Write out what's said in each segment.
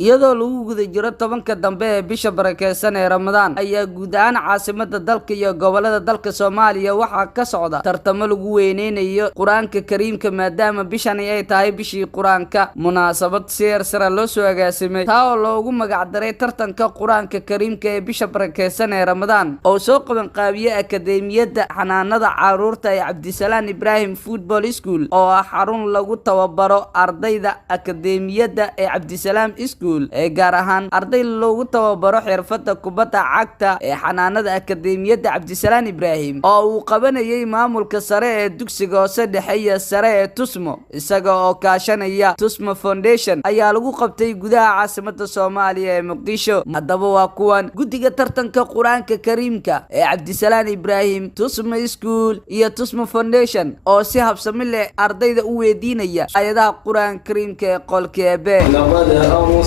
iyadoo lagu guda jiro tobanka dambe ee bisha barakeysan ee Ramadaan ayaa guud ahaan caasimada dalka iyo gobolada dalka Soomaaliya waxaa ka socda tartamo lagu weyneynayo Quraanka Kariimka maadaama bishani ay tahay bishii Quraanka munaasabad sare loo soo agaasimay taa oo loogu magac daray tartanka Quraanka Kariimka ee bisha barakeysan ee Ramadaan oo soo qaban qaabiyay Akadeemiyadda Xanaanada Caruurta ee Cabdisalaan Ibrahim Football School oo ah xarun lagu tababaro ardayda Akadeemiyadda ee Cabdisalaan School ee gaar ahaan arday loogu tababaro xirfadda kubadda cagta ee xanaanada Akadeemiyadda Cabdisalaan Ibrahim oo uu qabanayay maamulka sare ee dugsiga hoose dhexe iyo sare ee Tusmo isaga oo kaashanaya Tusmo Foundation ayaa lagu qabtay gudaha caasimada Soomaaliya ee Muqdisho hadaba waa kuwan guddiga tartanka Quraanka Kariimka ee Cabdisalaan Ibrahim Tusmo School iyo Tusmo Foundation oo si habsami leh ardayda u weydiinaya ayadaha Quraanka Kariimka ee qolkeebe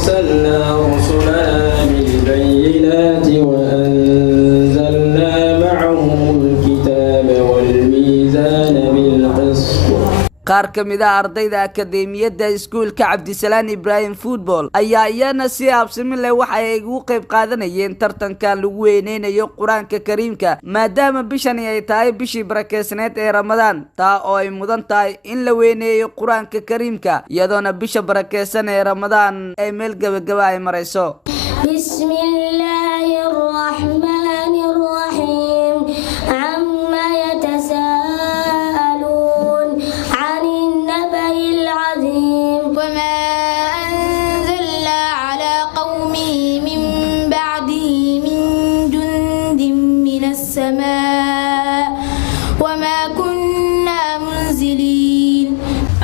أرسلنا رسلنا بالبينات وأنزلنا معهم الكتاب والميزان بالقسط qaar kamida ardayda Akadeemiyadda Iskuulka Cabdisalaan Ibrahim Football ayaa iyana si habsami leh waxa ay ugu qayb qaadanayeen tartankan lagu weyneynayo Quraanka Kariimka maadaama bishani ay tahay bishii barakeysneed ee Ramadaan taa oo ay mudan tahay in la weyneeyo Quraanka Kariimka iyadoona bisha barakeysan ee Ramadaan ay meel gabagaba ay marayso bismillaahir rahmaanir rahiim amma yatasaalun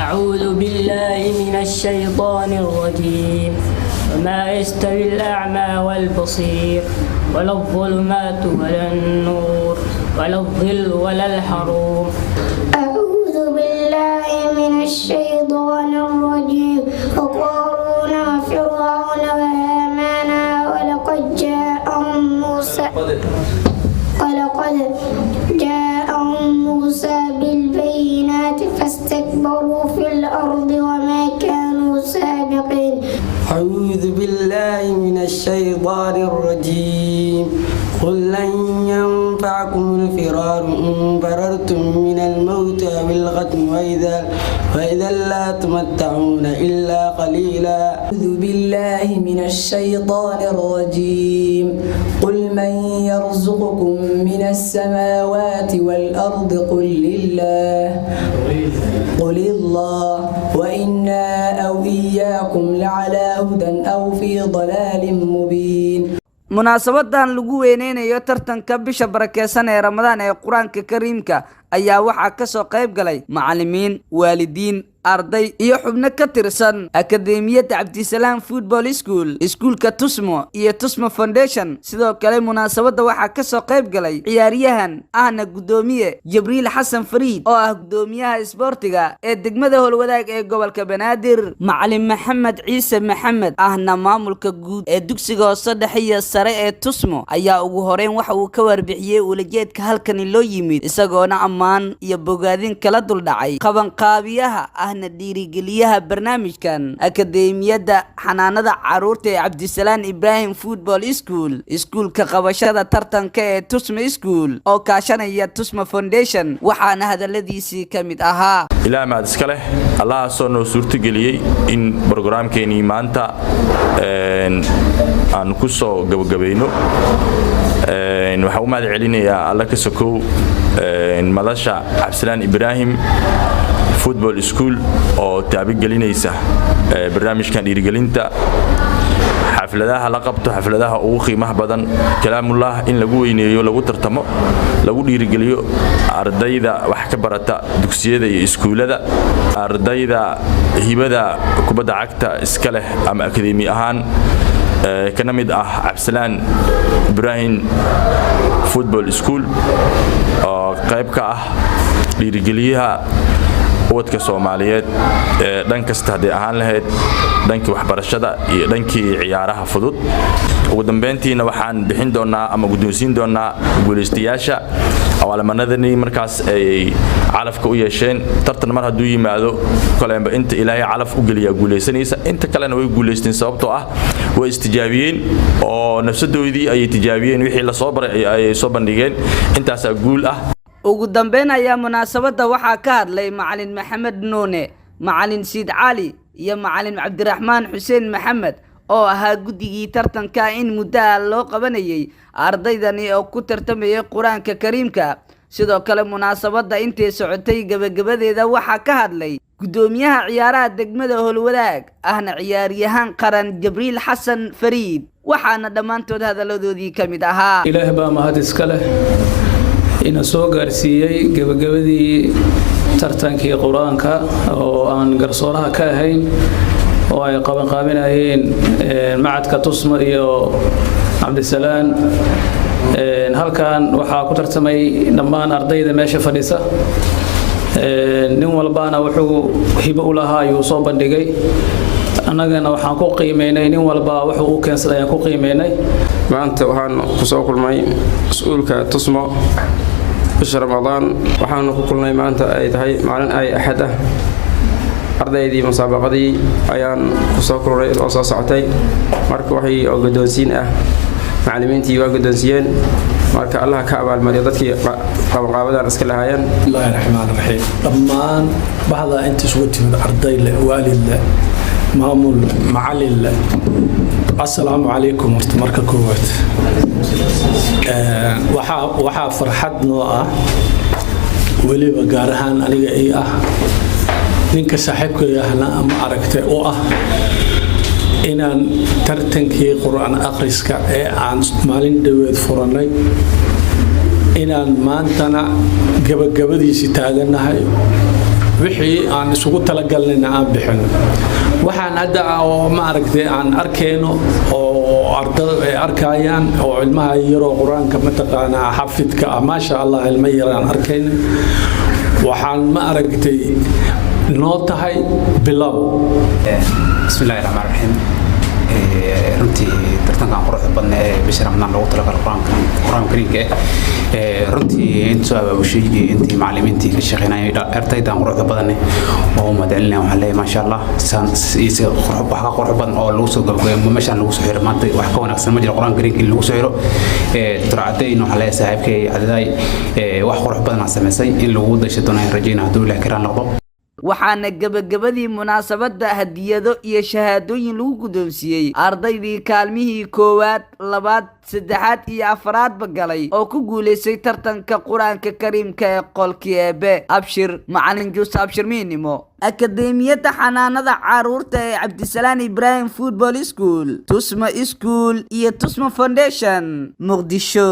أعوذ بالله من الشيطان الرجيم وما يستوي الأعمى والبصير ولا الظلمات ولا النور ولا الظل ولا الحروم أعوذ بالله من الشيطان الرجيم وقارون وفرعون وهامان ولقد جاءهم موسى بالبينات فاستكبروا في الأرض وما كانوا سابقين أعوذ بالله من الشيطان الرجيم قل لن ينفعكم الفرار إن فررتم من الموت أو القتل وإذا لا تمتعون إلا قليلا أعوذ بالله من الشيطان الرجيم قل من يرزقكم من السماوات والأرض قل الله وإنا أو إياكم لعلى هدى أو في ضلال مبين munaasabadan lagu weyneynayo tartanka bisha barakeysan ee Ramadaan ee Quraanka Kariimka ayaa waxa ka soo qayb galay macallimiin, waalidiin, arday iyo xubno ka tirsan Akadeemiyadda Cabdisalaan Football School, Iskuulka Tusmo iyo Tusmo Foundation. Sidoo kale munaasabada waxa ka soo qayb galay ciyaaryahan ahna gudoomiye Jibriil Xasan Fariid oo ah gudoomiyaha isboortiga ee degmada Howlwadaag ee gobolka Banaadir, Macallin Maxamed Ciise Maxamed ahna maamulka guud ee dugsiga hoose dhexe iyo sare ee Tusmo ayaa ugu horeyn waxa uu ka warbixiyay ulajeedka halkan loo yimid isagoona ammaan iyo bogaadin kala dul dhacay qabanqaabiyaha ahna dhiirigeliyaha barnaamijkan Akadeemiyadda Xanaanada Caruurta ee Cabdisalaan Ibrahim Football School, iskuulka qabashada tartanka ee Tusmo School oo kaashanaya Tusmo Foundation waxaana hadaladiisii kamid ahaa ilaa maad iska leh Allah soo noo suurtageliyay in barnaamijkeeni maanta aan ku soo gabagabayno waxaan u mahad celinayaa alla ka sokow madasha Cabdisalaan Ibrahim Football School oo taabigelinaysa barnaamijkan dhiirigelinta xafladaha la qabto xafladaha ugu qiimaha badan kalaamullah in lagu weyneeyo lagu tartamo lagu dhiirigeliyo ardayda wax ka barata dugsiyada iyo iskuulada ardayda hibada kubadda cagta iska leh ama akadeemi ahaan kana mid ah Cabdisalaan Ibrahim Football School oo qayb ka ah dhiirigeliyaha ubadka Soomaaliyeed dhan kasta hadii ahaan lahayd dhankii waxbarashada iyo dhankii ciyaaraha fudud ugu dambeyntiina waxaan bixin doonaa ama guddoonsiin doonaa guuleystayaasha awaalmanadani markaas ay calafka u yeesheen tartan mar haduu yimaado kaleemba inta Ilaahay calaf u galiya guuleysanaysa inta kalena way guuleysteen sababtoo ah way istijaabiyeen oo nafsadoodii ay tijaabiyeen wixii la soo baray ay soo bandhigeen intaas guul ah ugu dambeyn ayaa munaasabada waxaa ka hadlay macallin Maxamed Nuune macallin Siid Cali iyo macallin Cabdiraxmaan Xuseen Maxamed oo ahaa guddigii tartanka in muddo loo qabanayay ardaydani oo ku tartamayay Quraanka Kariimka sidoo kale munaasabada intee socotay gabagabadeeda waxaa ka hadlay gudoomiyaha ciyaaraha degmada Howlwadaag ahna ciyaaryahan qaran Jibriil Xasan Fariid waxaana dhamaantood hadaladoodii kamid ahaa Ilaahay baa mahad iska leh ina soo gaarsiiyay gabagabadii tartankii Quraanka oo aan garsooraha ka ahayn oo ay qabanqaabinayeen macadka Tusma iyo Cabdisalaan halkan waxaa ku tartamay dhammaan ardayda meesha fadhisa nin walbaana wuxuu hibo u lahaa ayuu soo bandhigay annagana waxaan ku qiimeynay nin walba wuxuu u keensaday ayaan ku qiimeynay maanta waxaan ku soo kulmay mas'uulka Tusmo bisha Ramadaan waxaan ku kulnay maanta ay tahay maalin ay axad ah ardaydii musaabaqadii ayaan ku soo kulnay oo soo socotay marka waxay oo guddoonsiin ah macallimiintii waa guddoonsiyeen marka Allah ka abaalmariyo dadkii qabanqaabadan iska lahaayeen Bismillahir Rahmaanir Rahiim dhammaan baxda inta soo timid ardayle waalidle maamul macallin assalaamu calaykum marka koowaad waxa farxad noo ah waliba gaar ahaan aniga ay ah ninka saaxiibkayga ahna ama aragtay oo ah inaan tartankii Qur'aan akhriska ee aan maalin dhaweed furanay inaan maantana gabagabadiisi taaganahay wixii aan isugu talagalnayna aan bixin waxaan hadda oo ma aragtay aan arkeyno oo ardada ay arkayaan oo ilmaha yaro Qur'aanka mataqaana xafidka ma sha Allah ilma yaraan arkeyno waxaan ma aragtay noo tahay bilow Bismillahir Rahmaanir Rahiim runtii tartankan quruxda badan ee bisha Ramadaan lagu talagalay Qur'aan Kariimka runtii inta abaabushay intii macallimiintii ka shaqeynayay ardaydan quruxda badan oo madalina waxa leeyahay ma sha Allah qurux badan oo lagu soo gabagabeeyo meeshan lagu soo xiro maanta wax ka wanaagsan ma jiro Qur'aan Kariimka lagu soo xiro duraadayna waxa leeyahay saaxiibkay cadaday wax qurux badan sameysay in lagu dasho doonay rajayna haduu Ilaahay karaan noqdo waxaana gabagabadii munaasabada hadiyado iyo shahaadooyin lagu guddoonsiiyay ardaydii kaalmihii koowaad labaad saddexaad iyo afraad galay oo ku guuleysay tartanka Quraanka Kariimka ee qolkii Eebe Abshir macallin Juus Abshir Miinimo akademiyada xanaanada caruurta ee Cabdisalaan Ibrahim Football School Tusma School iyo Tusma Foundation Muqdisho